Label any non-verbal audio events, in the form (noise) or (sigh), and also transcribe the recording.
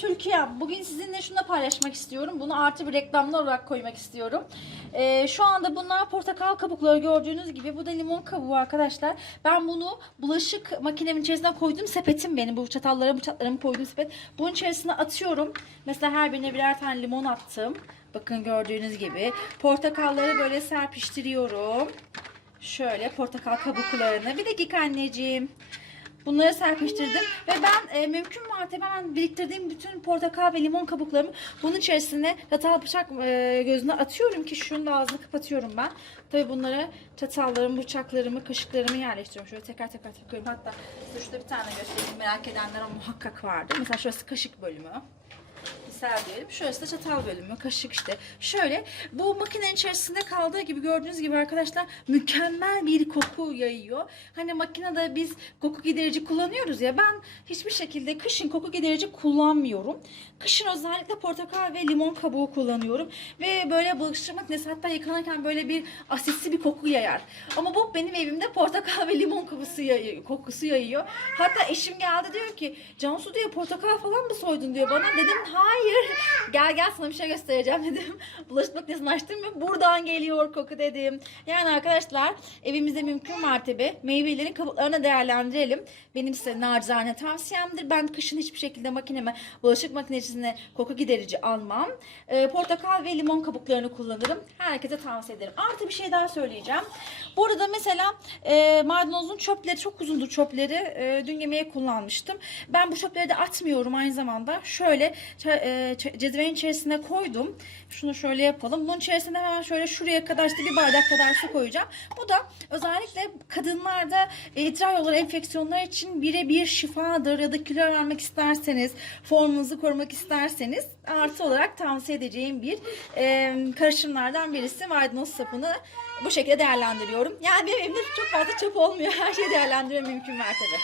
Türkiye'm. Bugün sizinle şunu da paylaşmak istiyorum. Bunu artı bir reklamlı olarak koymak istiyorum. Ee, şu anda bunlar portakal kabukları gördüğünüz gibi. Bu da limon kabuğu arkadaşlar. Ben bunu bulaşık makinemin içerisine koydum. Sepetim benim. Bu çatallara bıçaklarımı koyduğum sepet. Bunun içerisine atıyorum. Mesela her birine birer tane limon attım. Bakın gördüğünüz gibi. Portakalları böyle serpiştiriyorum. Şöyle portakal kabuklarını. Bir dakika anneciğim. Bunları serpiştirdim ve ben e, mümkün mertebe ben biriktirdiğim bütün portakal ve limon kabuklarımı bunun içerisine çatal bıçak e, gözüne atıyorum ki şunun da ağzını kapatıyorum ben. Tabi bunlara çatallarımı, bıçaklarımı, kaşıklarımı yerleştiriyorum. Şöyle tekrar tekrar takıyorum. Hatta şurada bir tane göstereyim merak edenler muhakkak vardır. Mesela şurası kaşık bölümü misal diyelim. Şurası da çatal bölümü, kaşık işte. Şöyle bu makinenin içerisinde kaldığı gibi gördüğünüz gibi arkadaşlar mükemmel bir koku yayıyor. Hani makinede biz koku giderici kullanıyoruz ya ben hiçbir şekilde kışın koku giderici kullanmıyorum. Kışın özellikle portakal ve limon kabuğu kullanıyorum. Ve böyle bulaşık makinesi hatta yıkanırken böyle bir asitli bir koku yayar. Ama bu benim evimde portakal ve limon kokusu yayıyor. Kokusu yayıyor. Hatta eşim geldi diyor ki Cansu diyor portakal falan mı soydun diyor bana. Dedim hayır. Gel gel sana bir şey göstereceğim dedim. (laughs) Bulaşık makinesini açtım ve buradan geliyor koku dedim. Yani arkadaşlar evimizde mümkün mertebe meyvelerin kabuklarını değerlendirelim. Benim size nacizane tavsiyemdir. Ben kışın hiçbir şekilde makineme bulaşık makinesine koku giderici almam. Ee, portakal ve limon kabuklarını kullanırım. Herkese tavsiye ederim. Artı bir şey daha söyleyeceğim. Bu arada mesela e, maydanozun çöpleri çok uzundu çöpleri. E, dün yemeğe kullanmıştım. Ben bu çöpleri de atmıyorum aynı zamanda. Şöyle ç- e, ç- cezvenin içerisine koydum. Şunu şöyle yapalım. Bunun içerisine hemen şöyle şuraya kadar işte bir bardak kadar su koyacağım. Bu da özellikle kadınlarda e, idrar yolları enfeksiyonlar için birebir şifadır ya da kilo vermek isterseniz, formunuzu korumak isterseniz artı olarak tavsiye edeceğim bir e, karışımlardan birisi maydanoz sapını bu şekilde değerlendiriyorum. Yani benim evimde çok fazla çöp olmuyor. (laughs) Her şeyi değerlendiriyorum mümkün mertebe.